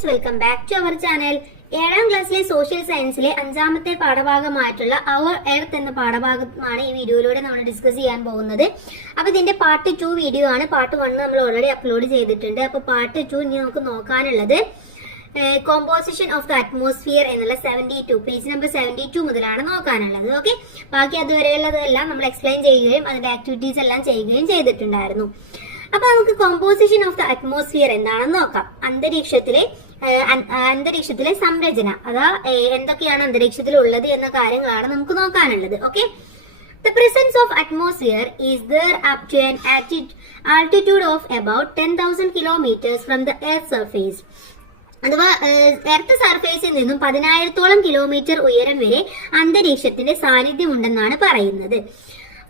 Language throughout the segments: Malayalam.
Friends, welcome back to our channel. 7ാം ക്ലാസ്സിലെ സോഷ്യൽ സയൻസിലെ 5ാമത്തെ പാഠഭാഗമായിട്ടുള്ള അവർ എർത്ത് എന്ന പാഠഭാഗമാണ് ഈ വീഡിയോയിലൂടെ നമ്മൾ ഡിസ്കസ് ചെയ്യാൻ പോകുന്നത്. അപ്പൊ ഇതിന്റെ പാർട്ട് 2 വീഡിയോ ആണ്. പാർട്ട് 1 നമ്മൾ ഓൾറെഡി അപ്ലോഡ് ചെയ്തിട്ടുണ്ട്. അപ്പൊ പാർട്ട് 2 ഇനി നമുക്ക് നോക്കാനുള്ളത് കോമ്പോസിഷൻ ഓഫ് ദ അറ്റ്മോസ്ഫിയർ എന്നുള്ള 72 പേജ് നമ്പർ 72 മുതലാണ് നോക്കാനുള്ളത്. ഓക്കെ, ബാക്കി അതുവരെയുള്ളതെല്ലാം നമ്മൾ എക്സ്പ്ലെയിൻ ചെയ്യുകയും അതിന്റെ ആക്ടിവിറ്റീസ് എല്ലാം ചെയ്യുകയും ചെയ്തിട്ടുണ്ടായിരുന്നു. അപ്പൊ നമുക്ക് കോമ്പോസിഷൻ ഓഫ് ദ അറ്റ്മോസ്ഫിയർ എന്താണെന്ന് നോക്കാം. അന്തരീക്ഷത്തിലെ സംരചന, അതാ എന്തൊക്കെയാണ് അന്തരീക്ഷത്തിൽ ഉള്ളത് എന്ന കാര്യങ്ങളാണ് നമുക്ക് നോക്കാനുള്ളത്. Okay, the presence of atmosphere is there up to an altitude of about 10,000 kilometers from the earth surface. അഥവാ എർത്ത് സർഫേസിൽ നിന്നും 10,000-ഓളം കിലോമീറ്റർ ഉയരം വരെ അന്തരീക്ഷത്തിന്റെ സാന്നിധ്യം ഉണ്ടെന്നാണ് പറയുന്നത്.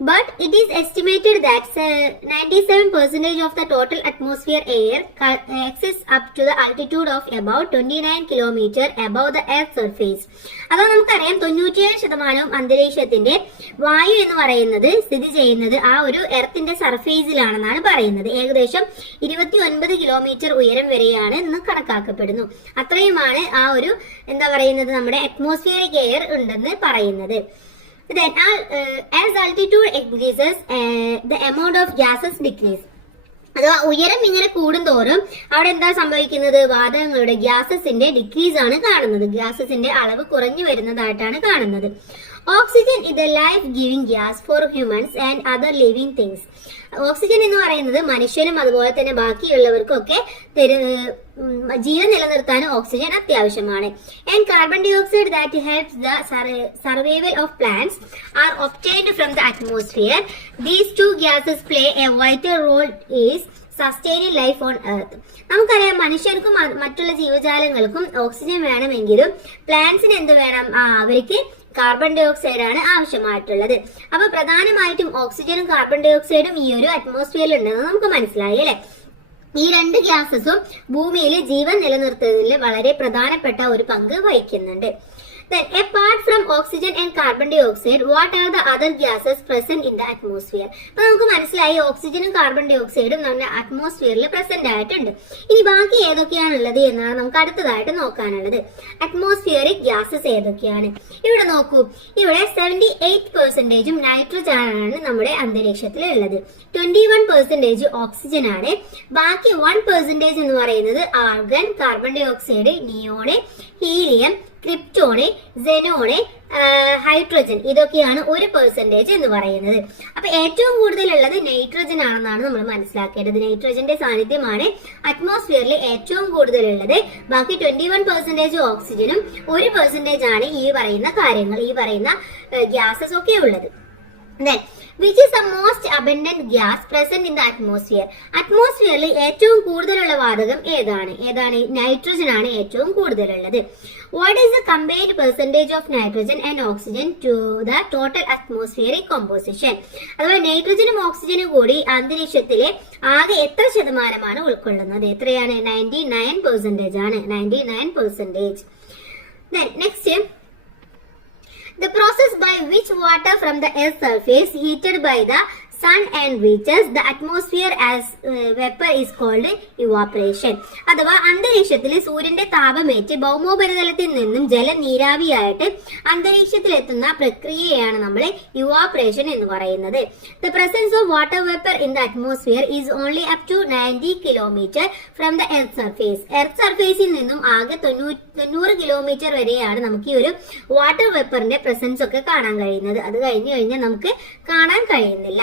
But it is estimated that 97% of the total atmosphere air exists up to the altitude of about 29 km above the earth surface. അപ്പോൾ നമുക്കറിയാം 97% അന്തരീക്ഷത്തിന്റെ വായു എന്ന് പറയുന്നത് സ്ഥിതി ചെയ്യുന്നത് ആ ഒരു എർത്തിന്റെ സർഫേസിലാണെന്നാണ് പറയുന്നത്. ഏകദേശം 29 കിലോമീറ്റർ ഉയരം വരെയാണ് ഇന്ന് കണക്കാക്കപ്പെടുന്നു. അത്രയുമാണ് ആ ഒരു നമ്മുടെ അറ്റ്മോസ്ഫിയറിക് എയർ ഉണ്ടെന്ന് പറയുന്നത്. Then, as altitude increases, the amount of gases decrease. അഥവാ ഉയരം ഇങ്ങനെ കൂടുന്തോറും അവിടെ എന്താ സംഭവിക്കുന്നത്? വാതകങ്ങളുടെ ഗ്യാസസിന്റെ ഡിക്രീസ് ആണ് കാണുന്നത്. ഗ്യാസസിന്റെ അളവ് കുറഞ്ഞു വരുന്നതായിട്ടാണ് കാണുന്നത്. Oxygen is a life giving gas for humans and other living things. Oxygen എന്ന് പറയുന്നത് മനുഷ്യനും അതുപോലെ തന്നെ ബാക്കിയുള്ളവർക്കും ഒക്കെ ജീവൻ നിലനിർത്താൻ ഓക്സിജൻ അത്യാവശ്യമാണ്. And carbon dioxide that helps the survival of plants are obtained from the atmosphere. These two gases play a vital role is sustaining life on earth. നമുക്കറിയാം മനുഷ്യർക്കും മറ്റുള്ള ജീവജാലങ്ങൾക്കും ഓക്സിജൻ വേണമെങ്കിലും പ്ലാന്റ്സിന് എന്ത് വേണം? അവർക്ക് കാർബൺ ഡൈ ഓക്സൈഡ് ആണ് ആവശ്യമായിട്ടുള്ളത്. അപ്പൊ പ്രധാനമായിട്ടും ഓക്സിജനും കാർബൺ ഡൈ ഓക്സൈഡും ഈ ഒരു അറ്റ്മോസ്ഫിയറിൽ ഉണ്ടെന്ന് നമുക്ക് മനസ്സിലായി അല്ലെ. ഈ രണ്ട് ഗ്യാസസും ഭൂമിയിൽ ജീവൻ നിലനിർത്തുന്നതിൽ വളരെ പ്രധാനപ്പെട്ട ഒരു പങ്ക് വഹിക്കുന്നുണ്ട്. Then, apart from oxygen and carbon dioxide, what are the other gases present in the atmosphere? അപ്പൊ നമുക്ക് മനസ്സിലായി ഓക്സിജനും കാർബൺ ഡൈ ഓക്സൈഡും നമ്മുടെ അറ്റ്മോസ്ഫിയറിൽ പ്രസന്റ് ആയിട്ടുണ്ട്. ഇനി ബാക്കി ഏതൊക്കെയാണുള്ളത് എന്നാണ് നമുക്ക് അടുത്തതായിട്ട് നോക്കാനുള്ളത്. അറ്റ്മോസ്ഫിയറിക് ഗ്യാസസ് ഏതൊക്കെയാണ്? ഇവിടെ നോക്കൂ, ഇവിടെ 78% നൈട്രജൻ ആണ് നമ്മുടെ അന്തരീക്ഷത്തിൽ ഉള്ളത്. 21% ഓക്സിജൻ ആണ്. ബാക്കി 1% എന്ന് പറയുന്നത് argon, carbon dioxide, neon, helium, krypton, xenon, hydrogen, ഇതൊക്കെയാണ് 1% എന്ന് പറയുന്നത്. അപ്പൊ ഏറ്റവും കൂടുതലുള്ളത് നൈട്രജൻ ആണെന്നാണ് നമ്മൾ മനസ്സിലാക്കേണ്ടത്. നൈട്രജന്റെ സാന്നിധ്യമാണ് അറ്റ്മോസ്ഫിയറിൽ ഏറ്റവും കൂടുതലുള്ളത്. ബാക്കി 21% ഓക്സിജനും 1% ആണ് ഈ പറയുന്ന കാര്യങ്ങൾ, ഈ പറയുന്ന ഗ്യാസസ് ഒക്കെ ഉള്ളത്. Then, which is the most abundant gas present in the atmosphere? അറ്റ്മോസ്ഫിയറിൽ ഏറ്റവും കൂടുതലുള്ള വാതകം ഏതാണ്? നൈട്രജൻ ആണ് ഏറ്റവും കൂടുതലുള്ളത്. What is the combined percentage of nitrogen and oxygen to the total atmospheric composition? അഥവാ നൈട്രജനും ഓക്സിജനും കൂടി അന്തരീക്ഷത്തിലെ ആകെ എത്ര ശതമാനമാണ് ഉൾക്കൊള്ളുന്നത്? എത്രയാണ്? 99% ആണ്. 99%. Then next, the process by which water from the earth's surface heated by the sun and reaches the atmosphere as vapor is called evaporation. അഥവാ അന്തരീക്ഷത്തിൽ സൂര്യന്റെ താപമേറ്റ് ഭൗമോപരിതലത്തിൽ നിന്നും ജലം നീരാവിയായിട്ട് അന്തരീക്ഷത്തിലെത്തുന്ന പ്രക്രിയയാണ് നമ്മൾ ഇവാപറേഷൻ എന്ന് പറയുന്നത്. The presence of water vapor in the atmosphere is only up to 90 km from the earth surface. Earth സർഫേസിൽ നിന്നും ആകെ 90 കിലോമീറ്റർ വരെയാണ് നമുക്ക് ഈ ഒരു വാട്ടർ വേപ്പറിന്റെ പ്രസൻസ് ഒക്കെ കാണാൻ കഴിയുന്നത്. അത് കഴിഞ്ഞു കഴിഞ്ഞാൽ നമുക്ക് കാണാൻ കഴിയുന്നില്ല.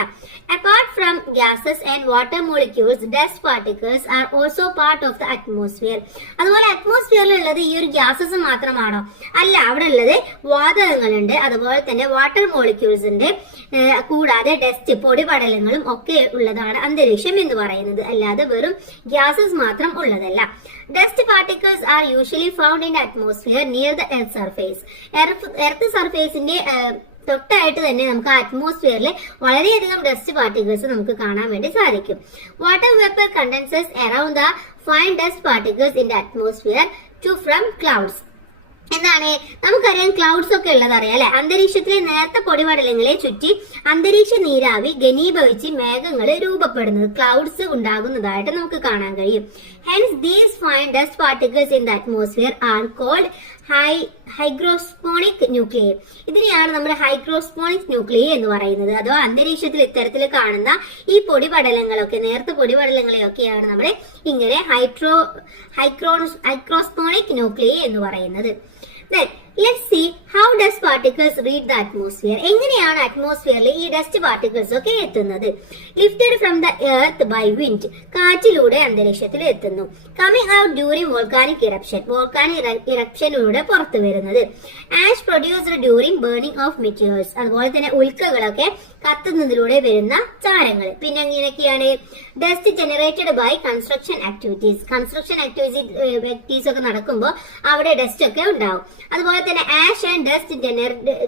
Apart from gases and water molecules, dust particles are also part of the atmosphere. അതുപോലെ അറ്റ്മോസ്ഫിയറിൽ ഉള്ളത് ഈ ഒരു ഗ്യാസസ് മാത്രമാണോ? അല്ല, അവിടെ ഉള്ളത് വാതകങ്ങളുണ്ട്, അതുപോലെ തന്നെ വാട്ടർ മോളിക്യൂൾസ് ഉണ്ട്, കൂടാതെ ഡസ്റ്റ്, പൊടിപടലങ്ങളും ഒക്കെ ഉള്ളതാണ് അന്തരീക്ഷം എന്ന് പറയുന്നത്. അല്ലാതെ വെറും ഗ്യാസസ് മാത്രം ഉള്ളതല്ല. Dust particles are usually found in atmosphere near the earth surface. Earth സർഫേസിന്റെ തൊട്ടായിട്ട് തന്നെ നമുക്ക് അറ്റ്മോസ്ഫിയറിൽ വളരെയധികം ഡസ്റ്റ് പാർട്ടിക്കിൾസ് നമുക്ക് കാണാൻ വേണ്ടി സാധിക്കും. Water vapour condenses around the fine dust particles in the atmosphere to from clouds. എന്താണ്, നമുക്കറിയാം ക്ലൗഡ്സ് ഒക്കെ ഉള്ളത് അറിയാം അല്ലെ. അന്തരീക്ഷത്തിലെ നേർത്ത പൊടിപടലങ്ങളെ ചുറ്റി അന്തരീക്ഷ നീരാവി ഘനീഭവിച്ച് മേഘങ്ങൾ രൂപപ്പെടുന്നത്, ക്ലൗഡ്സ് ഉണ്ടാകുന്നതായിട്ട് നമുക്ക് കാണാൻ കഴിയും. Hence these fine dust particles in the atmosphere are called hygroscopic nuclear. ഇതിനെയാണ് നമ്മൾ ഹൈഗ്രോസ്പോണിക് ന്യൂക്ലിയർ എന്ന് പറയുന്നത്. അഥവാ അന്തരീക്ഷത്തിൽ ഇത്തരത്തിൽ കാണുന്ന ഈ പൊടിപടലങ്ങളൊക്കെ, നേർത്ത പൊടിപടലങ്ങളെയൊക്കെയാണ് നമ്മൾ ഇങ്ങനെ ഹൈഗ്രോസ്പോണിക് ന്യൂക്ലിയർ എന്ന് പറയുന്നത്. Then let's see how dust particles reach the atmosphere. എങ്ങനെയാണ് അറ്റ്മോസ്ഫിയറിൽ ഈ ഡസ്റ്റ് പാർട്ടിക്കിൾസ് ഒക്കെ എത്തുന്നത്? Lifted from the earth by wind, കാറ്റിലൂടെ അന്തരീക്ഷത്തിൽ എത്തുന്നു. Coming out during volcanic eruption, volcanic ഇറപ്ഷനിലൂടെ പുറത്തു വരുന്നത്. Ash produced during burning of materials, അതുപോലെ തന്നെ ഉൽക്കകളൊക്കെ കത്തുന്നതിലൂടെ വരുന്ന ചാരങ്ങൾ. പിന്നെ എങ്ങനെയൊക്കെയാണ്? Dust generated by construction activities, construction activities ഒക്കെ നടക്കുമ്പോൾ അവിടെ ഡസ്റ്റ് ഒക്കെ ഉണ്ടാവും. അതുപോലെ തന്നെ ash and dust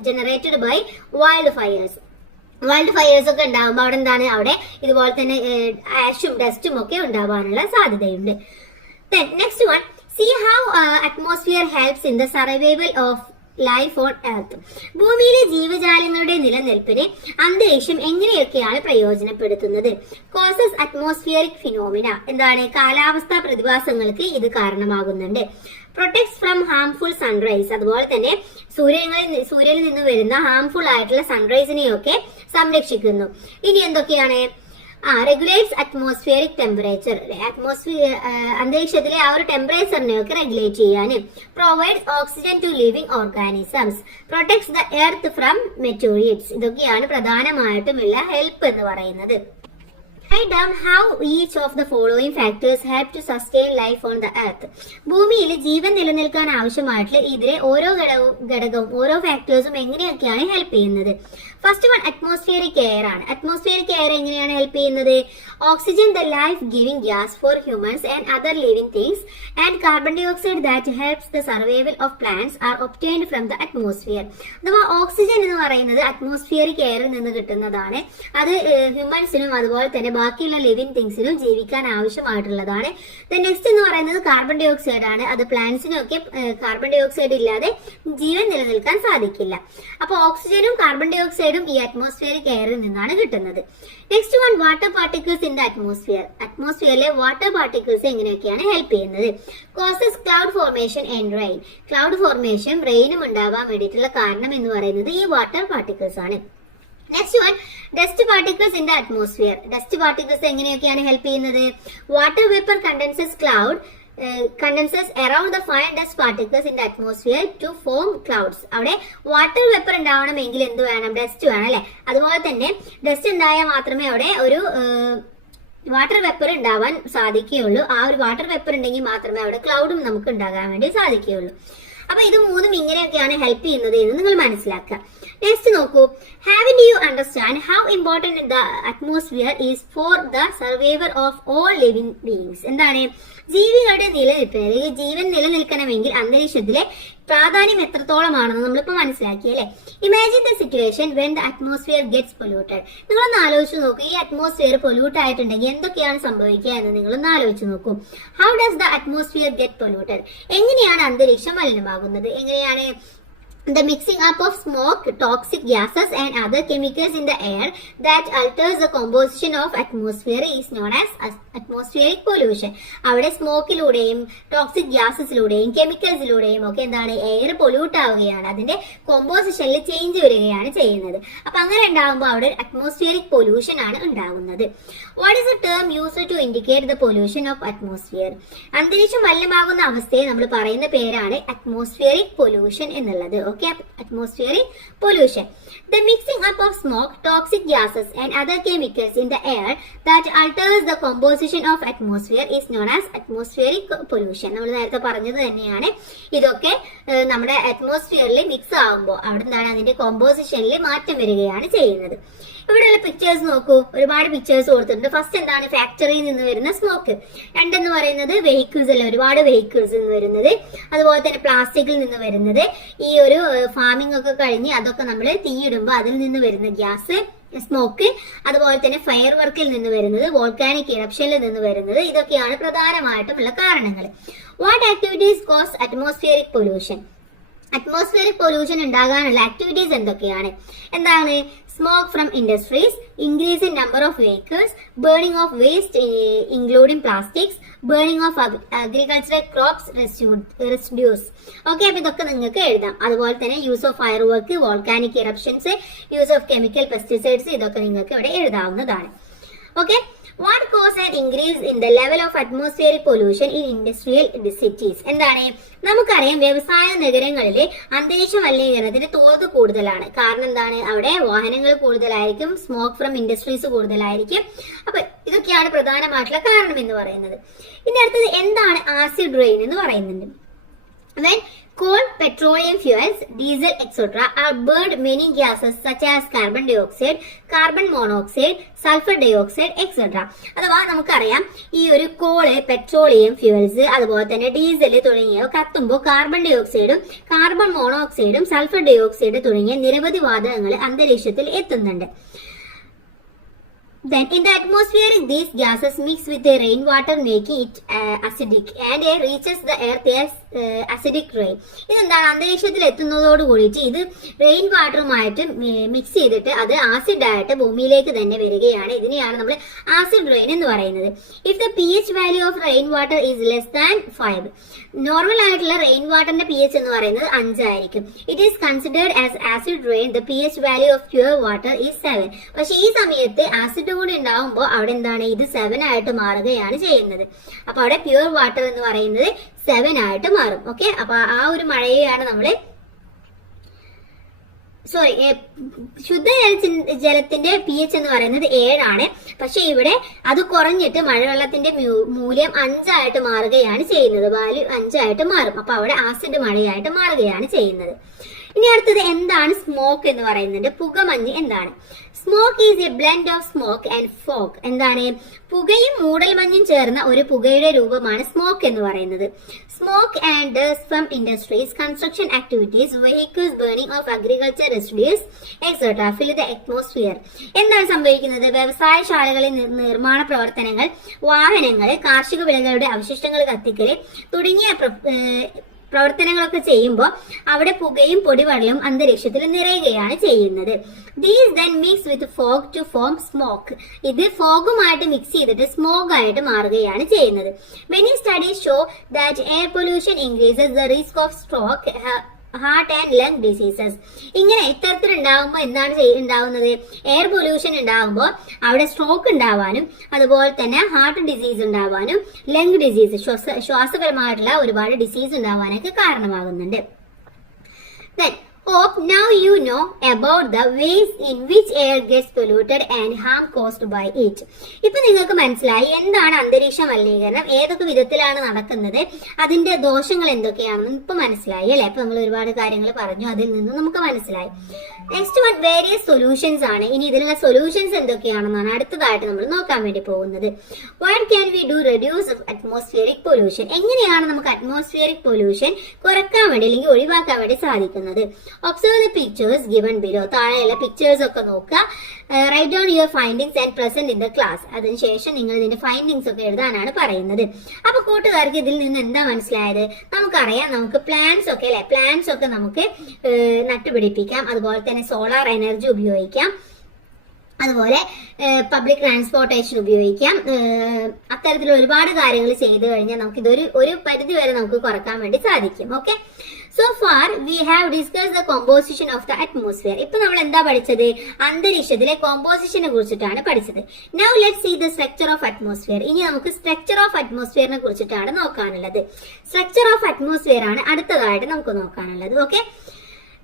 generated by wildfires, wildfires ഒക്കെ ഉണ്ടാകുമ്പോൾ അവിടെ എന്താണ്, അവിടെ ഇതുപോലെ തന്നെ ആഷും ഡസ്റ്റും ഒക്കെ ഉണ്ടാവാനുള്ള സാധ്യതയുണ്ട്. Next one, see how atmosphere helps in the survival of life on earth. ഭൂമിയിലെ ജീവജാലങ്ങളുടെ നിലനിൽപ്പിന് അന്തരീക്ഷം എങ്ങനെയൊക്കെയാണ് പ്രയോജനപ്പെടുത്തുന്നത്? കോസസ് അറ്റ്മോസ്ഫിയറിക് ഫിനോമിന, എന്താണ്, കാലാവസ്ഥാ പ്രതിഭാസങ്ങൾക്ക് ഇത് കാരണമാകുന്നുണ്ട്. പ്രൊട്ടക്ട്സ് ഫ്രം ഹാംഫുൾ സൺറൈസ്, അതുപോലെ തന്നെ സൂര്യനിൽ നിന്ന് വരുന്ന ഹാംഫുൾ ആയിട്ടുള്ള സൺറൈസിനെയൊക്കെ സംരക്ഷിക്കുന്നു. ഇനി എന്തൊക്കെയാണ്? റെഗുലേറ്റ്സ് അറ്റ്മോസ്ഫിയറിക് ടെമ്പറേച്ചർ, അന്തരീക്ഷത്തിലെ ആ ഒരു ടെമ്പറേച്ചറിനെയൊക്കെ റെഗുലേറ്റ് ചെയ്യാൻ. Provides oxygen to living organisms, protects the earth from materials. ഇതൊക്കെയാണ് പ്രധാനമായിട്ടുമുള്ള ഹെൽപ്പ് എന്ന് പറയുന്നത്. Write down how each of the following factors help to sustain life on the earth. ഭൂമിയിൽ ജീവൻ നിലനിൽക്കാൻ ആവശ്യമായിട്ടുള്ള ഇതിലെ ഓരോ ഘടകവും ഓരോ ഫാക്ടേഴ്സും എങ്ങനെയൊക്കെയാണ് ഹെൽപ്പ് ചെയ്യുന്നത്? ഫസ്റ്റ് വൺ അറ്റ്മോസ്ഫിയറിക് എയർ ആണ്. അറ്റ്മോസ്ഫിയറിക് എയർ എങ്ങനെയാണ് ഹെൽപ്പ് ചെയ്യുന്നത്? Oxygen the life giving gas for humans and other living things and carbon dioxide that helps the survival of plants are obtained from the atmosphere. അഥവാ ഓക്സിജൻ എന്ന് പറയുന്നത് അറ്റ്മോസ്ഫിയറിക് എയറിൽ നിന്ന് കിട്ടുന്നതാണ്. അത് ഹ്യൂമൻസിനും അതുപോലെ തന്നെ ബാക്കിയുള്ള ലിവിംഗ് തിങ്സിനും ജീവിക്കാൻ ആവശ്യമായിട്ടുള്ളതാണ്. നെക്സ്റ്റ് എന്ന് പറയുന്നത് കാർബൺ ഡൈ ഓക്സൈഡ് ആണ്. അത് പ്ലാന്റ്സിനൊക്കെ കാർബൺ ഡൈ ഓക്സൈഡ് ഇല്ലാതെ ജീവൻ നിലനിൽക്കാൻ സാധിക്കില്ല. അപ്പൊ ഓക്സിജനും കാർബൺ ഡൈ ഓക്സൈഡും ഈ അറ്റ്മോസ്ഫിയറിക് എയറിൽ നിന്നാണ് കിട്ടുന്നത്. Next one water particles in the atmosphere. അറ്റ്മോസ്ഫിയറിലെ വാട്ടർ പാർട്ടിക്കിൾസ് എങ്ങനെയൊക്കെയാണ് ഹെൽപ്പ് ചെയ്യുന്നത്? Causes cloud formation and rain. Cloud formation റെയിനും ഉണ്ടാവാൻ വേണ്ടിയിട്ടുള്ള കാരണം എന്ന് പറയുന്നത് ഈ വാട്ടർ പാർട്ടിക്കിൾസ് ആണ്. Next one dust particles in the atmosphere. Dust particles എങ്ങനെയൊക്കെയാണ് ഹെൽപ്പ് ചെയ്യുന്നത്? Water vapour condenses around the fine dust particles in the atmosphere to form clouds. അവിടെ വാട്ടർ വേപ്പർ ഉണ്ടാവണമെങ്കിൽ എന്ത് വേണം? ഡസ്റ്റ് വേണം അല്ലെ. അതുപോലെ തന്നെ ഡസ്റ്റ് ഉണ്ടായാൽ മാത്രമേ അവിടെ ഒരു വാട്ടർ വേപ്പർ ഉണ്ടാവാൻ സാധിക്കുകയുള്ളൂ. ആ ഒരു വാട്ടർ വേപ്പർ ഉണ്ടെങ്കിൽ മാത്രമേ അവിടെ ക്ലൗഡും നമുക്ക് ഉണ്ടാകാൻ വേണ്ടി സാധിക്കുകയുള്ളൂ. അപ്പൊ ഇത് മൂന്നും ഇങ്ങനെയൊക്കെയാണ് ഹെൽപ്പ് ചെയ്യുന്നത് എന്ന് നിങ്ങൾ മനസ്സിലാക്കുക. നെക്സ്റ്റ് നോക്കൂ, haven't you understand how important the atmosphere is for the survival of all living beings. എന്താണ്? ജീവികളുടെ നിലനിൽപ്പിന്, അല്ലെങ്കിൽ ജീവൻ നിലനിൽക്കണമെങ്കിൽ അന്തരീക്ഷത്തിലെ പ്രാധാന്യം എത്രത്തോളമാണെന്ന് നമ്മളിപ്പോ മനസ്സിലാക്കി അല്ലെ. Imagine the situation when the atmosphere gets polluted. നിങ്ങളൊന്ന് ആലോചിച്ച് നോക്കൂ, ഈ അറ്റ്മോസ്ഫിയർ പൊല്യൂട്ട് ആയിട്ടുണ്ടെങ്കിൽ എന്തൊക്കെയാണ് സംഭവിക്കുക എന്ന് നിങ്ങളൊന്ന് ആലോചിച്ച് നോക്കൂ. How does the atmosphere get polluted? എങ്ങനെയാണ് അന്തരീക്ഷം മലിനമാകുന്നത്? എങ്ങനെയാണ്? The mixing up of smoke, toxic gases and other chemicals in the air that alters the composition of atmosphere is known as atmospheric pollution. അവിടെ സ്മോക്കിലൂടെയും ടോക്സിക് ഗ്യാസസിലൂടെയും കെമിക്കൽസിലൂടെയും ഒക്കെ എന്താണ്, എയർ പൊല്യൂട്ട് ആവുകയാണ്. അതിന്റെ കോമ്പോസിഷനിൽ ചേഞ്ച് വരികയാണ് ചെയ്യുന്നത്. അപ്പൊ അങ്ങനെ ഉണ്ടാകുമ്പോൾ അവിടെ അറ്റ്മോസ്ഫിയറിക് പൊല്യൂഷൻ ആണ് ഉണ്ടാകുന്നത്. What is a term used to indicate the pollution of atmosphere? അന്തരീക്ഷം മലിനമാകുന്ന അവസ്ഥയെ നമ്മൾ പറയുന്ന പേരാണ് അറ്റ്മോസ്ഫിയറിക് പൊല്യൂഷൻ എന്നുള്ളത്. Atmospheric pollution. The mixing up of smoke, toxic gases and other chemicals in the air that alters the composition of atmosphere is known as atmospheric pollution. നമ്മൾ നേരത്തെ പറഞ്ഞത് തന്നെയാണ്. ഇതൊക്കെ നമ്മുടെ അറ്റ്മോസ്ഫിയറിൽ മിക്സ് ആകുമ്പോൾ അവിടെ എന്താണ്, അതിന്റെ കോമ്പോസിഷനിൽ മാറ്റം വരികയാണ് ചെയ്യുന്നത്. ഇവിടെയുള്ള പിക്ചേഴ്സ് നോക്കൂ, ഒരുപാട് പിക്ചേഴ്സ് കൊടുത്തിട്ടുണ്ട്. ഫസ്റ്റ് എന്താണ്? ഫാക്ടറിയിൽ നിന്ന് വരുന്ന സ്മോക്ക്. രണ്ടെന്ന് പറയുന്നത് വെഹിക്കിൾസ് അല്ല, ഒരുപാട് വെഹിക്കിൾസ് നിന്ന് വരുന്നത്. അതുപോലെ തന്നെ പ്ലാസ്റ്റിക്കിൽ നിന്ന് വരുന്നത്. ഈ ഒരു ഫാമിംഗ് ഒക്കെ കഴിഞ്ഞ് അതൊക്കെ നമ്മൾ തീയിടുമ്പോൾ അതിൽ നിന്ന് വരുന്ന ഗ്യാസ്, സ്മോക്ക്. അതുപോലെ തന്നെ ഫയർ വർക്കിൽ നിന്ന് വരുന്നത്, വോൾക്കാനിക് ഇറപ്ഷനിൽ നിന്ന് വരുന്നത്. ഇതൊക്കെയാണ് പ്രധാനമായിട്ടുമുള്ള കാരണങ്ങൾ. What activities cause atmospheric pollution? Atmospheric pollution ഉണ്ടാകാനുള്ള ആക്ടിവിറ്റീസ് എന്തൊക്കെയാണ്? എന്താണ്? Smoke from industries, increase in number of vehicles, burning of waste including plastics, burning of agricultural crops residues. Okay, അപ്പൊ ഇതൊക്കെ നിങ്ങൾക്ക് എഴുതാം. അതുപോലെ തന്നെ use of fire work, volcanic eruptions, use of chemical pesticides, ഇതൊക്കെ നിങ്ങൾക്ക് ഇവിടെ എഴുതാവുന്നതാണ്. Okay, what cause an increase in the level of atmospheric pollution in industrial cities? എന്താണ്? നമുക്കറിയാം വ്യവസായ നഗരങ്ങളിലെ അന്തരീക്ഷ മലിനീകരണത്തിന്റെ തോത് കൂടുതലാണ്. കാരണം എന്താണ്? അവിടെ വാഹനങ്ങൾ കൂടുതലായിരിക്കും, സ്മോക്ക് ഫ്രം ഇൻഡസ്ട്രീസ് കൂടുതലായിരിക്കും. അപ്പൊ ഇതൊക്കെയാണ് പ്രധാനമായിട്ടുള്ള കാരണം എന്ന് പറയുന്നത്. ഇനി അടുത്തത് എന്താണ് ആസിഡ് റെയിൻ എന്ന് പറയുന്നുണ്ട്. When coal, petroleum fuels, diesel, etc. are burned, many gases such as carbon dioxide, carbon monoxide, sulfur dioxide, etc. അഥവാ നമുക്കറിയാം ഈ ഒരു കോള്, പെട്രോളിയം ഫ്യൂവൽസ്, അതുപോലെ തന്നെ ഡീസൽ തുടങ്ങിയവ കത്തുമ്പോൾ കാർബൺ ഡയോക്സൈഡും കാർബൺ മോണോക്സൈഡും സൾഫർ ഡയോക്സൈഡ് തുടങ്ങിയ നിരവധി വാതകങ്ങൾ അന്തരീക്ഷത്തിൽ എത്തുന്നുണ്ട്. Then in the atmosphere, these gases mix with the rainwater, making it acidic, and reaches the earth as acidic rain. ഇതെന്താണ്? അന്തരീക്ഷത്തിൽ എത്തുന്നതോട് കൂടിയിട്ട് ഇത് റെയിൻ വാട്ടറുമായിട്ട് മിക്സ് ചെയ്തിട്ട് അത് ആസിഡ് ആയിട്ട് ഭൂമിയിലേക്ക് തന്നെ വരികയാണ്. ഇതിനെയാണ് നമ്മൾ ആസിഡ് റെയിൻ എന്ന് പറയുന്നത്. If the pH value of rain water is less than 5, normal ആയിട്ടുള്ള റെയിൻ വാട്ടറിന്റെ pH എന്ന് പറയുന്നത് 5 ആയിരിക്കും. It is considered as acid rain. The pH value of pure water is 7. പക്ഷെ ഈ സമയത്ത് ആസിഡ് കൂടി ഉണ്ടാവുമ്പോൾ അവിടെ എന്താണ്? ഇത് 7 ആയിട്ട് മാറുകയാണ് ചെയ്യുന്നത്. അപ്പൊ അവിടെ പ്യുവർ വാട്ടർ എന്ന് പറയുന്നത് 7 ആയിട്ട് മാറും. ഓക്കെ, അപ്പൊ ആ ഒരു മഴയെയാണ് നമ്മള് ശുദ്ധ ജലത്തിന്റെ pH എന്ന് പറയുന്നത് 7 ആണ്. പക്ഷെ ഇവിടെ അത് കുറഞ്ഞിട്ട് മഴവെള്ളത്തിന്റെ മൂല്യം 5 ആയിട്ട് മാറുകയാണ് ചെയ്യുന്നത്. വാല്യൂ 5 ആയിട്ട് മാറും. അപ്പൊ അവിടെ ആസിഡ് മഴയായിട്ട് മാറുകയാണ് ചെയ്യുന്നത്. ഇനി അടുത്തത് എന്താണ് സ്മോക്ക് എന്ന് പറയുന്നുണ്ട്. പുകമഞ്ഞ് എന്താണ്? Smoke is A blend of smoke and fog. എന്താണ്? പുകയും മൂടൽമഞ്ഞും ചേർന്ന ഒരു പുകയുടെ രൂപമാണ് സ്മോക്ക് എന്ന് പറയുന്നത്. Smoke and dust from industries, construction activities, vehicles, burning of agriculture residues etcetera fill the atmosphere. എന്താണ് സംഭവിക്കുന്നത്? വ്യവസായശാലകളിൽ നിർമ്മാണ പ്രവർത്തനങ്ങൾ, വാഹനങ്ങൾ, കാർഷിക വിളകളുടെ അവശിഷ്ടങ്ങൾ കത്തിക്കൽ തുടങ്ങിയ പ്രവർത്തനങ്ങളൊക്കെ ചെയ്യുമ്പോൾ അവിടെ പുകയും പൊടിവെള്ളവും അന്തരീക്ഷത്തിൽ നിറയുകയാണ് ചെയ്യുന്നത്. These then mix with fog to form smoke. ഇത് ഫോഗുമായിട്ട് മിക്സ് ചെയ്തിട്ട് സ്മോഗ് ആയിട്ട് മാറുകയാണ് ചെയ്യുന്നത്. Many studies show that air pollution increases the risk of stroke, heart and lung diseases. ഇങ്ങനെ ഇത്തരത്തിൽ ഉണ്ടാകുമ്പോൾ എന്താണ് ഉണ്ടാവുന്നത്? എയർ പൊല്യൂഷൻ ഉണ്ടാകുമ്പോൾ അവിടെ സ്ട്രോക്ക് ഉണ്ടാവാനും അതുപോലെ തന്നെ ഹാർട്ട് ഡിസീസ് ഉണ്ടാവാനും ലങ് ഡിസീസ്, ശ്വാസപരമായിട്ടുള്ള ഒരുപാട് ഡിസീസ് ഉണ്ടാവാനൊക്കെ കാരണമാകുന്നുണ്ട്. Then hope now you know about the ways in which air gets polluted and harm caused by it. ഇപ്പൊ നിങ്ങൾക്ക് മനസ്സിലായി എന്താണ് അന്തരീക്ഷ മലിനീകരണം, ഏതൊക്കെ വിധത്തിലാണ് നടക്കുന്നത്, അതിന്റെ ദോഷങ്ങൾ എന്തൊക്കെയാണെന്ന് ഇപ്പൊ മനസ്സിലായി അല്ലെ? അപ്പൊ നമ്മൾ ഒരുപാട് കാര്യങ്ങൾ പറഞ്ഞു, അതിൽ നിന്ന് നമുക്ക് മനസ്സിലായി. നെക്സ്റ്റ് വൺ വേരിയസ് സൊല്യൂഷൻസ് ആണ്. ഇനി ഇതിനുള്ള സൊല്യൂഷൻസ് എന്തൊക്കെയാണെന്നാണ് അടുത്തതായിട്ട് നമ്മൾ നോക്കാൻ വേണ്ടി പോകുന്നത്. What can we do reduce atmospheric pollution? എങ്ങനെയാണ് നമുക്ക് അറ്റ്മോസ്ഫിയറിക് പൊല്യൂഷൻ കുറക്കാൻ വേണ്ടി അല്ലെങ്കിൽ ഒഴിവാക്കാൻ വേണ്ടി സാധിക്കുന്നത്? Observe the pictures given below. താഴെയുള്ള പിക്ചേഴ്സ് ഒക്കെ നോക്കുക. Write down your findings and present in the class. അതിനുശേഷം നിങ്ങൾ ഇതിന്റെ ഫൈൻഡിങ്സ് ഒക്കെ എഴുതാനാണ് പറയുന്നത്. അപ്പൊ കൂട്ടുകാർക്ക് ഇതിൽ നിന്ന് എന്താ മനസ്സിലായത്? നമുക്കറിയാം നമുക്ക് പ്ലാന്റ്സ് ഒക്കെ അല്ലെ, പ്ലാന്റ്സ് ഒക്കെ നമുക്ക് നട്ടുപിടിപ്പിക്കാം. അതുപോലെ തന്നെ സോളാർ എനർജി ഉപയോഗിക്കാം. അതുപോലെ പബ്ലിക് ട്രാൻസ്പോർട്ടേഷൻ ഉപയോഗിക്കാം. അത്തരത്തിലുള്ള ഒരുപാട് കാര്യങ്ങൾ ചെയ്തു കഴിഞ്ഞാൽ നമുക്ക് ഇതൊരു പരിധി വരെ നമുക്ക് കുറക്കാൻ വേണ്ടി സാധിക്കും. Okay, so far we have discuss the composition of the atmosphere. ഇപ്പൊ നമ്മൾ എന്താ പഠിച്ചത്? അന്തരീക്ഷത്തിലെ കോമ്പോസിഷനെ കുറിച്ചിട്ടാണ് പഠിച്ചത്. Now let's see the structure of atmosphere. ഇനി നമുക്ക് സ്ട്രക്ചർ ഓഫ് അറ്റ്മോസ്ഫിയറിനെ കുറിച്ചിട്ടാണ് നോക്കാനുള്ളത്. സ്ട്രക്ചർ ഓഫ് അറ്റ്മോസ്ഫിയർ ആണ് അടുത്തതായിട്ട് നമുക്ക് നോക്കാനുള്ളത്. Okay,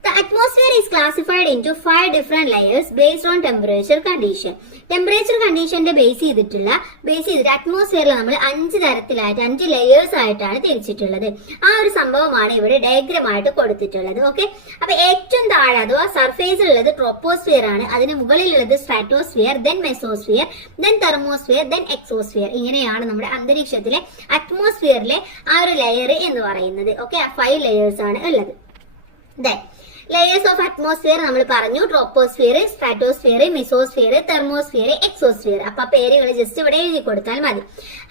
the atmosphere is classified into 5 different layers based on temperature condition. Temperature കണ്ടീഷന്റെ ബേസ് ചെയ്തിട്ട് അറ്റ്മോസ്ഫിയറിൽ നമ്മൾ 5 തരത്തിലായിട്ട് 5 ലെയേഴ്സ് ആയിട്ടാണ് തിരിച്ചിട്ടുള്ളത്. ആ ഒരു സംഭവമാണ് ഇവിടെ ഡയഗ്രം ആയിട്ട് കൊടുത്തിട്ടുള്ളത്. ഓക്കെ, അപ്പൊ ഏറ്റവും താഴെ അഥവാ സർഫേസിലുള്ളത് ട്രോപ്പോസ്ഫിയർ ആണ്. അതിന് മുകളിലുള്ളത് stratosphere, then mesosphere, then thermosphere, then exosphere. ഇങ്ങനെയാണ് നമ്മുടെ അന്തരീക്ഷത്തിലെ അറ്റ്മോസ്ഫിയറിലെ ആ ഒരു ലെയർ എന്ന് പറയുന്നത്. ഓക്കെ, 5 ലെയേഴ്സ് ആണ് ഉള്ളത്. ദെൻ ലെയേഴ്സ് ഓഫ് അറ്റ്മോസ്ഫിയർ നമ്മൾ പറഞ്ഞു, troposphere, stratosphere, mesosphere, thermosphere, exosphere. അപ്പൊ പേരുകൾ ജസ്റ്റ് ഇവിടെ എഴുതി കൊടുത്താൽ മതി.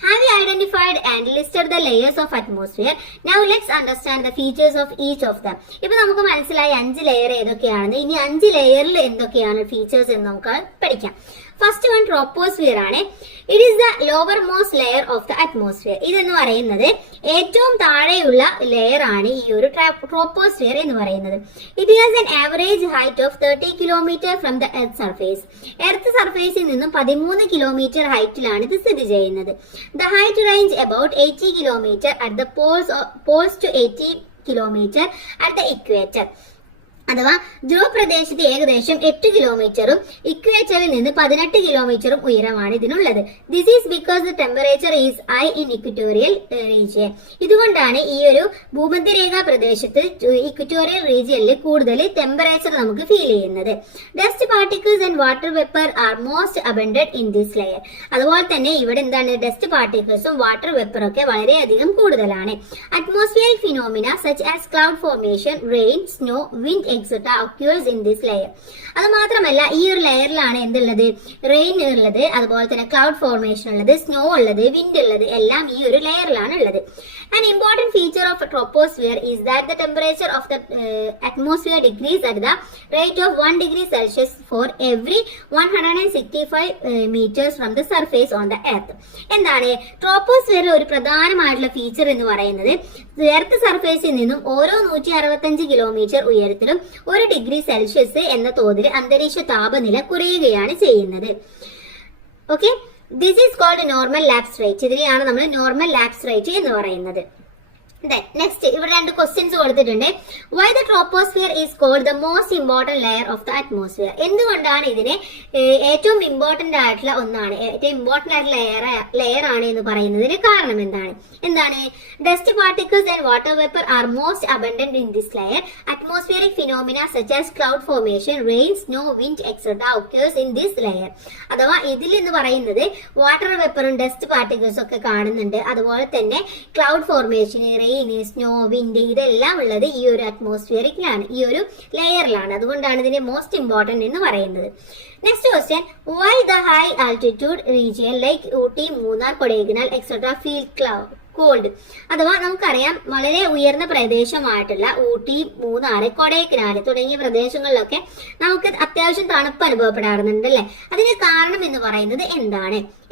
Have you identified and listed the layers of atmosphere? Now let's understand the features of each of them. ഇപ്പൊ നമുക്ക് മനസ്സിലായി 5 ലെയർ ഏതൊക്കെയാണെന്ന്. ഇനി 5 ലെയറിൽ എന്തൊക്കെയാണ് ഫീച്ചേഴ്സ് എന്ന് നമുക്ക് പഠിക്കാം. ഫസ്റ്റ് വൺ ട്രോപ്പോസ്ഫിയർ ആണ്. It is the lower most layer of the atmosphere. ഇതെന്ന് പറയുന്നത് ഏറ്റവും താഴെയുള്ള ലെയർ ആണ് ഈ ഒരു ട്രോപ്പോസ്ഫിയർ എന്ന് പറയുന്നത്. It has an average height of 30 kilometre from the earth surface. Earth സർഫേസിൽ നിന്നും 13 കിലോമീറ്റർ ഹൈറ്റിലാണ് ഇത് സ്ഥിതി ചെയ്യുന്നത്. The height range about 80 kilometre at the poles to 80 kilometre at the equator. അഥവാ ധ്രുവ പ്രദേശത്ത് ഏകദേശം 8 കിലോമീറ്ററും ഇക്വേറ്ററിൽ നിന്ന് 18 കിലോമീറ്ററും ഉയരമാണ് ഇതിനുള്ളത്. This is because the temperature is high in equatorial region. ഇതുകൊണ്ടാണ് ഈ ഒരു ഭൂമധ്യരേഖാ പ്രദേശത്ത് ഇക്വറ്റോറിയൽ റീജിയനിൽ കൂടുതൽ ടെമ്പറേച്ചർ നമുക്ക് ഫീൽ ചെയ്യുന്നത്. Dust particles and water vapour are most abundant in this layer. അതുപോലെ തന്നെ ഇവിടെ എന്താണ്, ഡസ്റ്റ് പാർട്ടിക്കിൾസും വാട്ടർ വെപ്പറും ഒക്കെ വളരെയധികം കൂടുതലാണ്. Atmospheric phenomena such as cloud formation, rain, snow, wind etc. occurs in this layer. അത് മാത്രമല്ല ഈ ഒരു ലെയറിലാണ് എന്തുള്ളത്, റെയിൻ ഉള്ളത്, അതുപോലെ തന്നെ ക്ലൗഡ് ഫോർമേഷൻ ഉള്ളത്, സ്നോ ഉള്ളത്, വിൻഡ് ഉള്ളത്, എല്ലാം ഈ ഒരു ലെയറിലാണ് ഉള്ളത്. An important feature of a troposphere is that the temperature of the atmosphere decreases at the rate of 1 degree Celsius for every 165 meters from the surface on the earth. എന്താണ് ട്രോപ്പോസ്ഫിയറിൽ ഒരു പ്രധാനമായിട്ടുള്ള ഫീച്ചർ എന്ന് പറയുന്നത്, എർത്ത് സർഫേസിൽ നിന്നും ഓരോ 165 കിലോമീറ്റർ ഉയരത്തിലും 1 ഡിഗ്രി സെൽഷ്യസ് എന്ന തോതിൽ അന്തരീക്ഷ താപനില കുറയുകയാണ് ചെയ്യുന്നത്. Okay, this is called normal lapse rate. ഇതിനെയാണ് നമ്മൾ നോർമൽ ലാപ്സ് റേറ്റ് എന്ന് പറയുന്നത്. നെക്സ്റ്റ് ഇവിടെ 2 ക്വസ്റ്റ്യൻസ് കൊടുത്തിട്ടുണ്ട്. Why the troposphere is called the most important layer of the atmosphere. എന്തുകൊണ്ടാണ് ഇതിനെ ഏറ്റവും ഇമ്പോർട്ടന്റ് ആയിട്ടുള്ള ഒന്നാണ്, ഏറ്റവും ഇമ്പോർട്ടന്റ് ആയിട്ടുള്ള ലെയർ ആണ് എന്ന് പറയുന്നതിന് കാരണം എന്താണ് dust particles and water vapour are most abundant in this layer. Atmospheric phenomena such as cloud formation, rain, snow, wind etcetera occurs in this layer. അഥവാ ഇതിൽ എന്ന് പറയുന്നത് വാട്ടർ വേപ്പറും ഡസ്റ്റ് പാർട്ടിക്കിൾസും ഒക്കെ കാണുന്നുണ്ട്. അതുപോലെ തന്നെ cloud formation, rain, snow, wind ഇതെല്ലാം ഉള്ളത് ഈ ഒരു അറ്റ്മോസ്ഫിയറിലാണ്, ഈ ഒരു ലെയറിലാണ്. അതുകൊണ്ടാണ് ഇതിനെ മോസ്റ്റ് ഇമ്പോർട്ടന്റ് എന്ന് പറയുന്നത്. Next question, why the high altitude region like Ooty, Munnar, Kodaikanal etcetera feel cold. അഥവാ നമുക്കറിയാം വളരെ ഉയർന്ന പ്രദേശമായിട്ടുള്ള ഊട്ടി, മൂന്നാറ്, കൊടൈക്കനാൽ തുടങ്ങിയ പ്രദേശങ്ങളിലൊക്കെ നമുക്ക് അത്യാവശ്യം തണുപ്പ് അനുഭവപ്പെടാറുണ്ട് അല്ലെ. അതിന് കാരണം എന്ന് പറയുന്നത്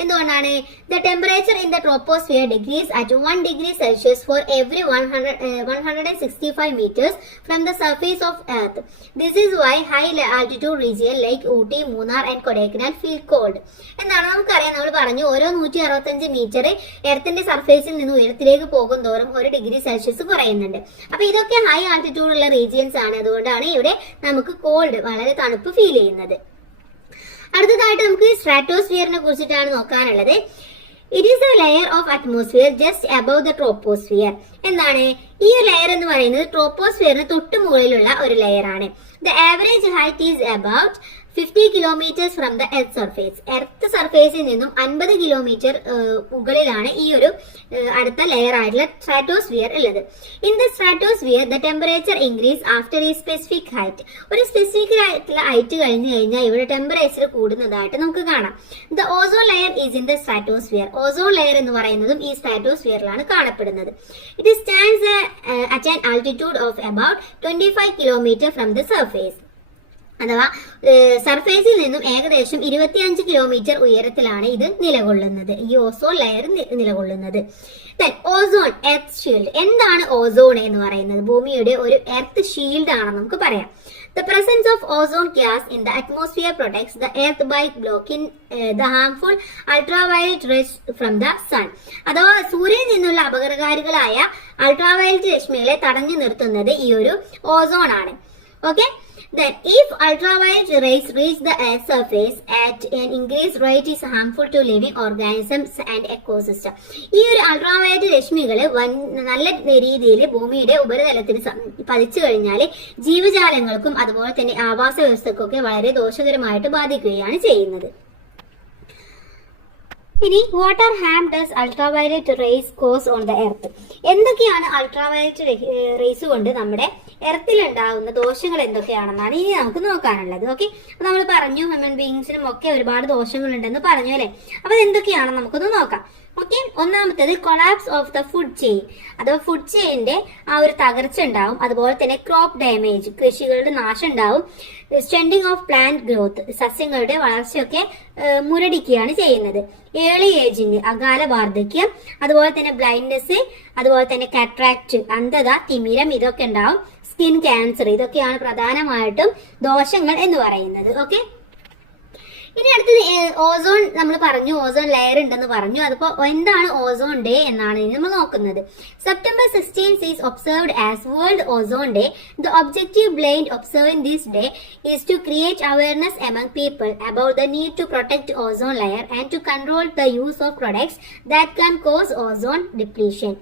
എന്തുകൊണ്ടാണ് the temperature in the troposphere degrees at 1 degree Celsius for every 165 metres from the surface of earth. This is why high altitude region like Ooty, Munnar and Kodaikanal feel cold. എന്താണ് നമുക്കറിയാം, നമ്മൾ പറഞ്ഞു ഓരോ 165 മീറ്റർ എർത്തിന്റെ സർഫേസിൽ നിന്ന് ഉയരത്തിലേക്ക് പോകും തോറും 1 ഡിഗ്രി സെൽഷ്യസ് കുറയുന്നുണ്ട്. അപ്പൊ ഇതൊക്കെ ഹൈ ആൾട്ടിറ്റ്യൂഡ് ഉള്ള റീജിയൻസ് ആണ്. അതുകൊണ്ടാണ് ഇവിടെ നമുക്ക് കോൾഡ്, വളരെ തണുപ്പ് ഫീൽ ചെയ്യുന്നത്. അടുത്തതായിട്ട് നമുക്ക് സ്ട്രാറ്റോസ്ഫിയറിനെ കുറിച്ചിട്ടാണ് നോക്കാനുള്ളത്. It is a layer of atmosphere just above the troposphere. എന്താണ് ഈ ലെയർ എന്ന് പറയുന്നത് ട്രോപ്പോസ്ഫിയറിന് തൊട്ട് മുകളിലുള്ള ഒരു ലെയർ ആണ്. The average height is about 50 kilometres from the earth surface. Earth സർഫേസിൽ നിന്നും 50 കിലോമീറ്റർ മുകളിലാണ് ഈ ഒരു അടുത്ത ലെയർ ആയിട്ടുള്ള സ്ട്രാറ്റോസ്ഫിയർ ഉള്ളത്. In the stratosphere the temperature increase after ഈ സ്പെസിഫിക് ഹൈറ്റ്. ഒരു സ്പെസിഫിക് ആയിട്ടുള്ള ഹൈറ്റ് കഴിഞ്ഞു കഴിഞ്ഞാൽ ഇവിടെ ടെമ്പറേച്ചർ കൂടുന്നതായിട്ട് നമുക്ക് കാണാം. The ozone layer is in the stratosphere. Ozone layer എന്ന് പറയുന്നതും ഈ സ്ട്രാറ്റോസ്ഫിയറിലാണ് കാണപ്പെടുന്നത്. It stands at an altitude of about 25 kilometre from the surface. അഥവാ സർഫേസിൽ നിന്നും ഏകദേശം 25 കിലോമീറ്റർ ഉയരത്തിലാണ് ഇത് നിലകൊള്ളുന്നത്, ഈ ഓസോൺ ലെയർ നിലകൊള്ളുന്നത്. Ozone, earth shield. എന്താണ് ഓസോൺ എന്ന് പറയുന്നത്? ഭൂമിയുടെ ഒരു എർത്ത് ഷീൽഡ് ആണെന്ന് നമുക്ക് പറയാം. The presence of ozone gas in the atmosphere protects the earth by blocking the harmful ultraviolet rays from the sun. അഥവാ സൂര്യനിൽ നിന്നുള്ള അപകടകാരികളായ അൾട്രാവയലറ്റ് രശ്മികളെ തടഞ്ഞു നിർത്തുന്നത് ഈ ഒരു ഓസോൺ ആണ്. Okay, then if ultraviolet rays reach the earth's surface at an increased rate is harmful to living organisms and ecosystem. ഈ ഒരു അൾട്രാവയലറ്റ് രശ്മികൾ നല്ല രീതിയിൽ ഭൂമിയുടെ ഉപരിതലത്തിൽ പതിച്ചു കഴിഞ്ഞാൽ ജീവജാലങ്ങൾക്കും അതുപോലെ തന്നെ ആവാസ വ്യവസ്ഥക്കൊക്കെ വളരെ ദോഷകരമായിട്ട് ബാധിക്കുകയാണ് ചെയ്യുന്നത്. ഇനി what are harm does ultraviolet rays cause on the earth? എന്തൊക്കെയാണ് അൾട്രാവയലറ്റ് റേസ് കൊണ്ട് നമ്മുടെ എർത്തിൽ ഉണ്ടാകുന്ന ദോഷങ്ങൾ എന്തൊക്കെയാണെന്നാണ് ഇനി നമുക്ക് നോക്കാനുള്ളത്. ഓക്കെ, അപ്പൊ നമ്മൾ പറഞ്ഞു ഹ്യൂമൻ ബീങ്സിനും ഒക്കെ ഒരുപാട് ദോഷങ്ങൾ ഉണ്ടെന്ന് പറഞ്ഞു അല്ലെ. അപ്പൊ എന്തൊക്കെയാണെന്ന് നമുക്കൊന്ന് നോക്കാം. ഓക്കെ, ഒന്നാമത്തേത് collapse of the food chain, അഥവാ ഫുഡ് ചെയിന്റെ ആ ഒരു തകർച്ച ഉണ്ടാവും. അതുപോലെ തന്നെ ക്രോപ്പ് ഡാമേജ്, കൃഷികളുടെ നാശം ഉണ്ടാവും. സ്റ്റെൻഡിങ് ഓഫ് പ്ലാന്റ് ഗ്രോത്ത്, സസ്യങ്ങളുടെ വളർച്ചയൊക്കെ മുരടിക്കുകയാണ് ചെയ്യുന്നത്. ഏർലി ഏജിങ്, അകാല വാർദ്ധക്യം, അതുപോലെ തന്നെ ബ്ലൈൻഡ്നെസ്, അതുപോലെ തന്നെ കാട്രാക്ട്, അന്ധത, തിമിരം, ഇതൊക്കെ ഉണ്ടാവും. സ്കിൻ ക്യാൻസർ, ഇതൊക്കെയാണ് പ്രധാനമായിട്ടും ദോഷങ്ങൾ എന്ന് പറയുന്നത്. ഓക്കെ, ഇനി അടുത്തത് ഓസോൺ. നമ്മൾ പറഞ്ഞു ഓസോൺ ലെയർ ഉണ്ടെന്ന് പറഞ്ഞു. അതിപ്പോ എന്താണ് ഓസോൺ ഡേ എന്നാണ് ഇനി നമ്മൾ നോക്കുന്നത്. September 16 is observed as world ozone day. The objective behind observing this day is to create awareness among people about the need to protect ozone layer and to control the use of products that can cause ozone depletion.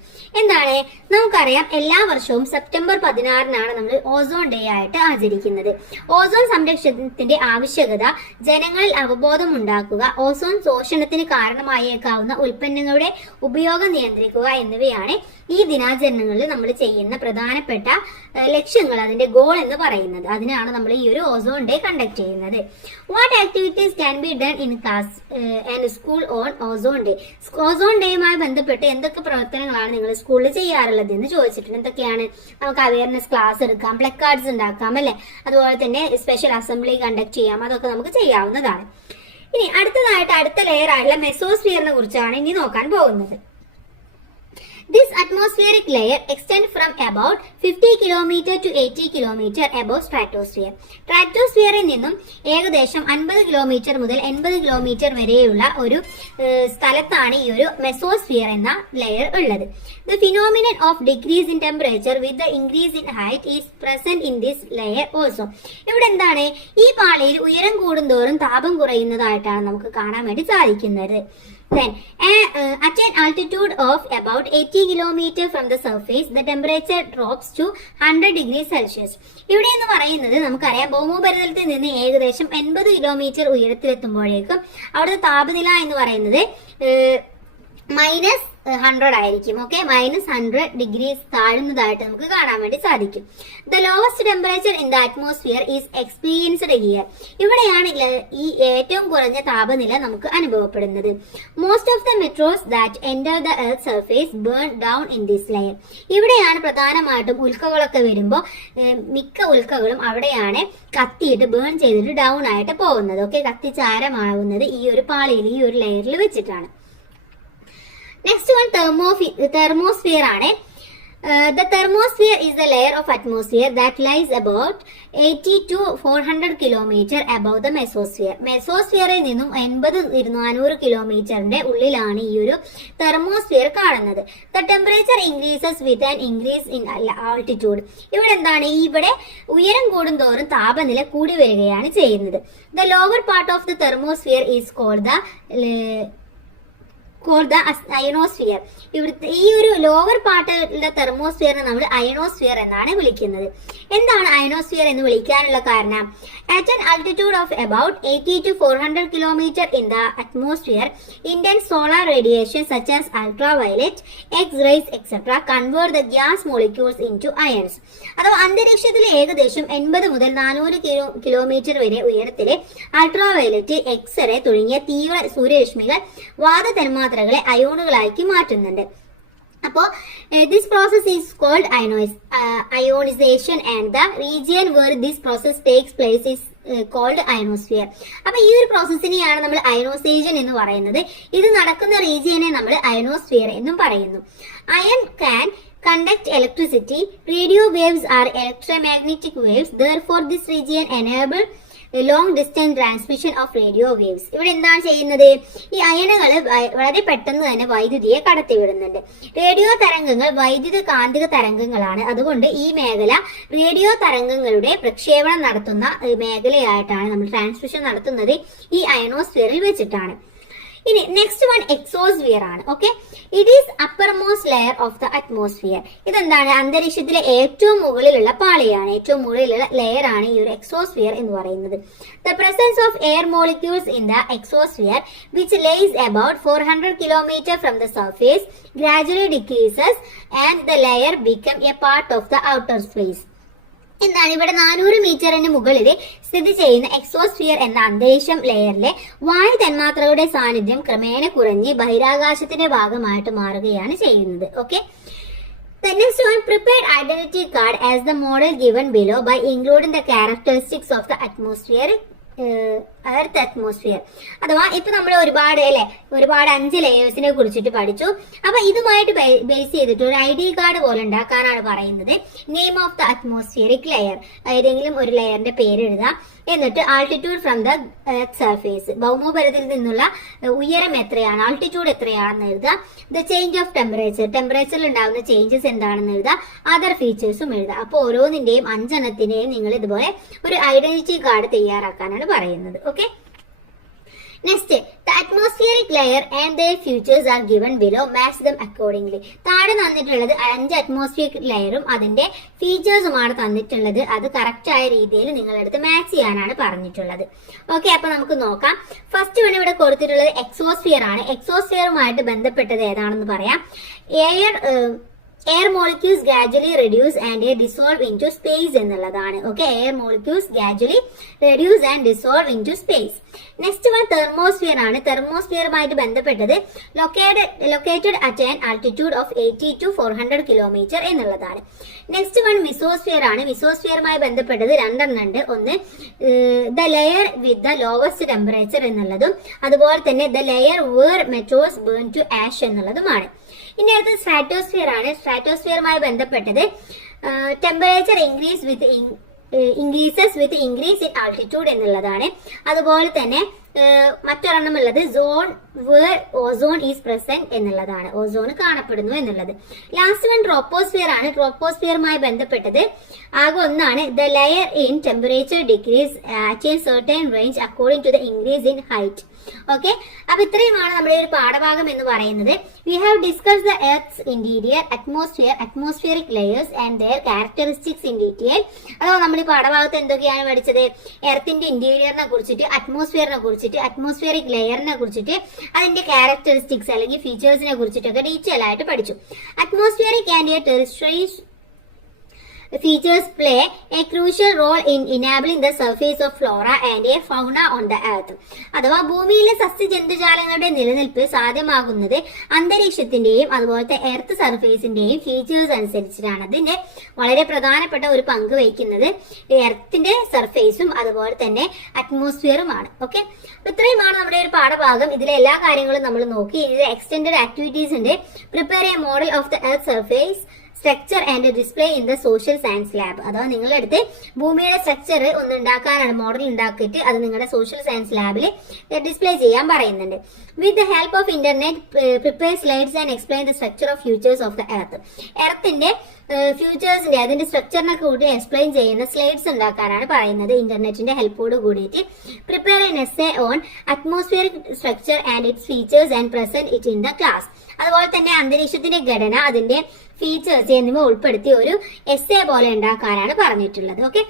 എന്താണ്, നമുക്കറിയാം എല്ലാ വർഷവും സെപ്റ്റംബർ 16 നമ്മൾ ഓസോൺ ഡേ ആയിട്ട് ആചരിക്കുന്നത്. ഓസോൺ സംരക്ഷണത്തിന്റെ ആവശ്യകത ജനങ്ങളിൽ അവബോധം ഉണ്ടാക്കുക, ഓസോൺ ശോഷണത്തിന് കാരണമായേക്കാവുന്ന ഉൽപ്പന്നങ്ങളുടെ ഉപയോഗം നിയന്ത്രിക്കുക എന്നിവയാണ് ഈ ദിനാചരണങ്ങളിൽ നമ്മൾ ചെയ്യുന്ന പ്രധാനപ്പെട്ട ലക്ഷ്യങ്ങൾ, അതിന്റെ ഗോൾ എന്ന് പറയുന്നത്. അതിനാണ് നമ്മൾ ഈ ഒരു ഓസോൺ ഡേ കണ്ടക്ട് ചെയ്യുന്നത്. What activities can be done in class and school on ozone day? ഓസോൺ ഡേയുമായി ബന്ധപ്പെട്ട് എന്തൊക്കെ പ്രവർത്തനങ്ങളാണ് നിങ്ങൾ സ്കൂളിൽ ചെയ്യാറുള്ളത് എന്ന് ചോദിച്ചിട്ടുണ്ട്. എന്തൊക്കെയാണ്? നമുക്ക് അവയർനെസ് ക്ലാസ് എടുക്കാം, പ്ലക്കാർഡ്സ് ഉണ്ടാക്കാം അല്ലെ, അതുപോലെ തന്നെ സ്പെഷ്യൽ അസംബ്ലി കണ്ടക്ട് ചെയ്യാം, അതൊക്കെ നമുക്ക് ചെയ്യാവുന്നതാണ്. ഇനി അടുത്തതായിട്ട് അടുത്ത ലെയർ ആയിട്ടുള്ള മെസോസ്ഫിയറിനെ കുറിച്ചാണ് ഇനി നോക്കാൻ പോകുന്നത്. This atmospheric layer extends from about 50 km to 80 km above stratosphere. സ്ട്രാറ്റോസ്ഫിയറിൽ നിന്നും ഏകദേശം 50 കിലോമീറ്റർ മുതൽ 80 കിലോമീറ്റർ വരെയുള്ള ഒരു സ്ഥലത്താണ് ഈ ഒരു മെസോസ്ഫിയർ എന്ന ലെയർ ഉള്ളത്. The phenomenon of decrease in temperature with the increase in height is present in this layer also. ഇവിടെ എന്താണ്, ഈ പാളിയിൽ ഉയരം കൂടുന്തോറും താപം കുറയുന്നതായിട്ടാണ് നമുക്ക് കാണാൻ വേണ്ടി സാധിക്കുന്നത്. Then, at an altitude of about 80 km from the surface, the temperature drops to 100 degrees Celsius. ഇവിടെ എന്ന് പറയുന്നത് നമുക്കറിയാം, ഭൗമോപരിതലത്തിൽ നിന്ന് ഏകദേശം 80 കിലോമീറ്റർ ഉയരത്തിലെത്തുമ്പോഴേക്കും അവിടുത്തെ താപനില എന്ന് പറയുന്നത് -100 ആയിരിക്കും. ഓക്കെ, -100 ഡിഗ്രീസ് താഴുന്നതായിട്ട് നമുക്ക് കാണാൻ വേണ്ടി സാധിക്കും. The lowest temperature in the atmosphere is experienced here. ഇവിടെയാണ് ഈ ഏറ്റവും കുറഞ്ഞ താപനില നമുക്ക് അനുഭവപ്പെടുന്നത്. Most of the meteors that enter the earth surface burn down in this layer. ഇവിടെയാണ് പ്രധാനമായിട്ടും ഉൽക്കകളൊക്കെ വരുമ്പോൾ മിക്ക ഉൽക്കകളും അവിടെയാണ് കത്തിയിട്ട് ബേൺ ചെയ്തിട്ട് ഡൗൺ ആയിട്ട് പോകുന്നത്. ഓക്കെ, കത്തിച്ചാരമാവുന്നത് ഈ ഒരു പാളിയിൽ, ഈ ഒരു ലെയറിൽ വെച്ചിട്ടാണ്. നെക്സ്റ്റ് വൺ തെർമോസ്ഫിയർ ആണ്. The thermosphere is the layer of atmosphere that lies about 80 to 400 kilometer above the mesosphere. മെസോസ്ഫിയറിൽ നിന്നും 80-400 കിലോമീറ്ററിന്റെ ഉള്ളിലാണ് ഈ ഒരു തെർമോസ്ഫിയർ കാണുന്നത്. The temperature increases with an increase in altitude. ഇവിടെ എന്താണ്, ഇവിടെ ഉയരം കൂടുന്തോറും താപനില കൂടി വരികയാണ് ചെയ്യുന്നത്. The lower part of the thermosphere is called the ionosphere. ഇവിടുത്തെ ഈ ഒരു ലോവർ പാർട്ടിലെ തെർമോസ്ഫിയറിനെ നമ്മൾ അയനോസ്ഫിയർ എന്നാണ് വിളിക്കുന്നത്. എന്താണ് അയനോസ്ഫിയർ എന്ന് വിളിക്കാനുള്ള കാരണം? At an altitude of about 80 to 400 kilometre in the atmosphere, intense solar radiation such as ultraviolet, X rays etcetera convert the gas molecules into ions. അഥവാ അന്തരീക്ഷത്തിൽ ഏകദേശം 80 മുതൽ 400 കിലോമീറ്റർ വരെ ഉയരത്തിലെ അൾട്രാവയലറ്റ്, എക്സ്റേ തുടങ്ങിയ തീവ്ര സൂര്യരശ്മികൾ വാത തന്മാത്രകളെ അയോണുകളാക്കി മാറ്റുന്നുണ്ട്. അപ്പോൾ this process is called ionisation and the region where this process takes place is called ionosphere. അപ്പൊ ഈ ഒരു പ്രോസസ്സിനെയാണ് നമ്മൾ അയനോസേഷൻ എന്ന് പറയുന്നത്. ഇത് നടക്കുന്ന റീജിയനെ നമ്മൾ അയനോസ്ഫിയർ എന്നും പറയുന്നു. Iron can conduct electricity. Radio waves are electromagnetic waves. Therefore, this region enable long distance transmission of radio waves. ഇവിടെ എന്താണ് ചെയ്യുന്നത്? ഈ അയണുകൾ വളരെ പെട്ടെന്ന് തന്നെ വൈദ്യുതിയെ കടത്തിവിടുന്നുണ്ട്. റേഡിയോ തരംഗങ്ങൾ വൈദ്യുത കാന്തിക തരംഗങ്ങളാണ്. അതുകൊണ്ട് ഈ മേഖല റേഡിയോ തരംഗങ്ങളുടെ പ്രക്ഷേപണം നടത്തുന്ന മേഖലയായിട്ടാണ് നമ്മൾ ട്രാൻസ്മിഷൻ നടത്തുന്നത് ഈ അയനോസ്ഫിയറിൽ വെച്ചിട്ടാണ്. ഇനി നെക്സ്റ്റ് വൺ എക്സോസ്ഫിയർ ആണ്. Okay, it is upper most layer of the atmosphere. ഇതെന്താണ്? അന്തരീക്ഷത്തിലെ ഏറ്റവും മുകളിലുള്ള പാളിയാണ്, ഏറ്റവും മുകളിലുള്ള ലെയർ ആണ് ഈ ഒരു എക്സോസ്ഫിയർ എന്ന് പറയുന്നത്. The presence of air molecules in the exosphere which lays about 400 kilometers from the surface gradually decreases and the layer become a part of the outer space. എന്താണ് ഇവിടെ 400 മീറ്ററിന് മുകളിൽ സ്ഥിതി ചെയ്യുന്ന എക്സോസ്ഫിയർ എന്ന അന്തരീക്ഷം ലെയറിലെ വായു തന്മാത്രകളുടെ സാന്നിധ്യം ക്രമേണ കുറഞ്ഞ് ബഹിരാകാശത്തിന്റെ ഭാഗമായിട്ട് മാറുകയാണ് ചെയ്യുന്നത്. Okay, The next one, prepared identity card as the model given below by including the characteristics of the atmosphere. Earth atmosphere അഥവാ ഇപ്പൊ നമ്മൾ ഒരുപാട് 5 ലെയേഴ്സിനെ കുറിച്ചിട്ട് പഠിച്ചു. അപ്പൊ ഇതുമായിട്ട് ബേസ് ചെയ്തിട്ട് ഒരു ID കാർഡ് പോലെ ഉണ്ടാക്കാനാണ് പറയുന്നത്. Name of the atmospheric layer, ഏതെങ്കിലും ഒരു ലെയറിന്റെ പേര് എഴുതാം. എന്നിട്ട് altitude from the earth surface, ഭൗമോപരിതലത്തിൽ നിന്നുള്ള ഉയരം എത്രയാണ്, ആൾട്ടിറ്റ്യൂഡ് എത്രയാണെന്ന് എഴുതുക. ദ ചേഞ്ച് ഓഫ് ടെമ്പറേച്ചറിൽ ഉണ്ടാകുന്ന ചേഞ്ചസ് എന്താണെന്ന് എഴുതുക. അതർ ഫീച്ചേഴ്സും എഴുതുക. അപ്പൊ ഓരോന്നിന്റെയും 5 എണ്ണത്തിന്റെയും നിങ്ങൾ ഇതുപോലെ ഒരു ഐഡന്റിറ്റി കാർഡ് തയ്യാറാക്കാനാണ് പറയുന്നത്. Okay, next, the atmospheric layer and the features are given below, match them accordingly. താഴെ തന്നിട്ടുള്ളത് 5 അറ്റ്മോസ്ഫിയറിക് ലെയറും അതിന്റെ ഫീച്ചേഴ്സുമാണ് തന്നിട്ടുള്ളത്. അത് കറക്റ്റ് ആയ രീതിയിൽ നിങ്ങളെടുത്ത് മാച്ച് ചെയ്യാനാണ് പറഞ്ഞിട്ടുള്ളത്. ഓക്കെ, അപ്പൊ നമുക്ക് നോക്കാം. ഫസ്റ്റ് വൺ ഇവിടെ കൊടുത്തിട്ടുള്ളത് എക്സോസ്ഫിയർ ആണ്. എക്സോസ്ഫിയറുമായിട്ട് ബന്ധപ്പെട്ടത് ഏതാണെന്ന് പറയാം. Air molecules gradually reduce and dissolve into space എന്നുള്ളതാണ്. Okay, air molecules gradually reduce and dissolve into space. Next one thermosphere ആണ്. തെർമോസ്ഫിയറുമായിട്ട് ബന്ധപ്പെട്ടത് located at an altitude of 80 to 400 kilometre എന്നുള്ളതാണ്. നെക്സ്റ്റ് വൺ മിസോസ്ഫിയർ ആണ്. മിസോസ്ഫിയറുമായി ബന്ധപ്പെട്ടത് 2 എണ്ണം ഉണ്ട്. ഒന്ന് the layer with the lowest temperature എന്നുള്ളതും അതുപോലെ തന്നെ the layer where meteors burn to ash എന്നുള്ളതുമാണ്. ഇനി അടുത്ത സ്ട്രാറ്റോസ്ഫിയർ ആണ്. സ്ട്രാറ്റോസ്ഫിയറുമായി ബന്ധപ്പെട്ടത് temperature increases with increase in altitude എന്നുള്ളതാണ്. അതുപോലെ തന്നെ മറ്റൊരെണ്ണം ഉള്ളത് zone where ozone is present എന്നുള്ളതാണ്, ഓസോൺ കാണപ്പെടുന്നു എന്നുള്ളത്. ലാസ്റ്റ് വൺ ട്രോപ്പോസ്ഫിയർ ആണ്. ട്രോപ്പോസ്ഫിയറുമായി ബന്ധപ്പെട്ടത് ആകെ ഒന്നാണ്. The layer in temperature decrease at a certain range according to the increase in height. Okay, അപ്പൊ ഇത്രയുമാണ് നമ്മുടെ ഒരു പാഠഭാഗം എന്ന് പറയുന്നത്. We have discuss the earth's interior, atmospheric layers and their characteristics in detail. അഥവാ നമ്മൾ ഈ പാഠഭാഗത്ത് എന്തൊക്കെയാണ് പഠിച്ചത്? എർത്തിന്റെ ഇന്റീരിയറിനെ കുറിച്ചിട്ട്, അറ്റ്മോസ്ഫിയറിനെ കുറിച്ചിട്ട്, അറ്റ്മോസ്ഫിയറിക് ലെയറിനെ കുറിച്ചിട്ട്, അതിന്റെ ക്യാരക്ടറിസ്റ്റിക്സ് അല്ലെങ്കിൽ ഫീച്ചേഴ്സിനെ കുറിച്ചിട്ടൊക്കെ ഡീറ്റെയിൽ ആയിട്ട് പഠിച്ചു. Atmospheric and terrestrial features play a crucial role in enabling the surface of flora and a fauna on the earth. അഥവാ ഭൂമിയിലെ സസ്യജന്തുജാലങ്ങളുടെ നിലനിൽപ്പ് സാധ്യമാകുന്നത് അന്തരീക്ഷത്തിന്റെയും അതുപോലത്തെ എർത്ത് സർഫേസിന്റെയും ഫീച്ചേഴ്സ് അനുസരിച്ചിട്ടാണ്. അതിന്റെ വളരെ പ്രധാനപ്പെട്ട ഒരു പങ്ക് വഹിക്കുന്നത് എർത്തിന്റെ സർഫേസും അതുപോലെ തന്നെ അറ്റ്മോസ്ഫിയറുമാണ്. ഓക്കെ, ഇത്രയുമാണ് നമ്മുടെ ഒരു പാഠഭാഗം. ഇതിലെ എല്ലാ കാര്യങ്ങളും നമ്മൾ നോക്കി. ഇതിലെ എക്സ്റ്റെൻഡഡ് ആക്ടിവിറ്റീസ് ഉണ്ട്. Prepare A model of the earth surface structure and display in the social science lab. അഥവാ നിങ്ങളുടെ അടുത്ത് ഭൂമിയുടെ സ്ട്രക്ചർ ഒന്ന് ഉണ്ടാക്കാനാണ്, മോഡൽ ഉണ്ടാക്കിയിട്ട് അത് നിങ്ങളുടെ സോഷ്യൽ സയൻസ് ലാബിൽ ഡിസ്പ്ലേ ചെയ്യാൻ പറയുന്നുണ്ട്. With the help of internet prepare slides and explain the structure of features of the earth. എർത്തിന്റെ ഫ്യൂച്ചേഴ്സിന്റെ അതിന്റെ സ്ട്രക്ചറിനെ കൂടി എക്സ്പ്ലെയിൻ ചെയ്യുന്ന സ്ലൈഡ്സ് ഉണ്ടാക്കാനാണ് പറയുന്നത് ഇന്റർനെറ്റിന്റെ ഹെൽപ്പോട് കൂടിയിട്ട്. Prepare N essay on atmospheric structure and it's features and present it in the class. അതുപോലെ തന്നെ അന്തരീക്ഷത്തിന്റെ ഘടന, അതിന്റെ ഫീച്ചേഴ്സ് എന്നിവ ഉൾപ്പെടുത്തി ഒരു എസ്സേ പോലെ ഉണ്ടാക്കാനാണ് പറഞ്ഞിട്ടുള്ളത്. ഓക്കെ,